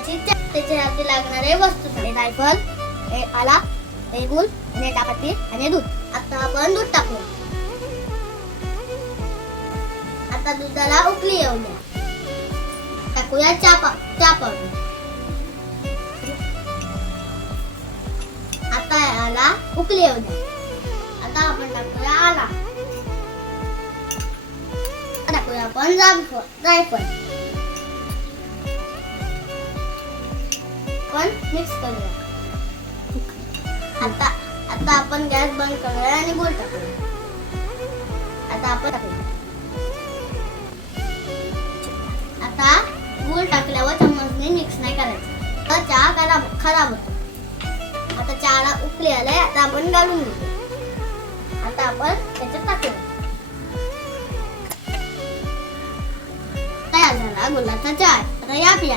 गुलाची त्याच्यासाठी लागणारे वस्तू सांगते. जायफळ, आला, गुळ, नेटापत्ती आणि दूध. आता आपण दूध टाकू. आता दुधाला उकळी येऊ द्या. टाकूया चहा पावडर. आता याला उकळी येऊ द्या. आता आपण टाकूया आला. टाकूया आपण जायफळ. पण मिक्स करूया. आता आपण गॅस बंद करूया आणि गूळ टाकूया. आता आपण टाकूया. आता गूळ टाकल्यावर चम्मचने मिक्स नाही करायचं, तर चहा खराब होतो. आता चहाला उकळी आलाय. आता आपण घालून घेऊया. आता आपण त्याच्यात टाकूया. तयार झाला गुलाचा चहा. आता या पिया.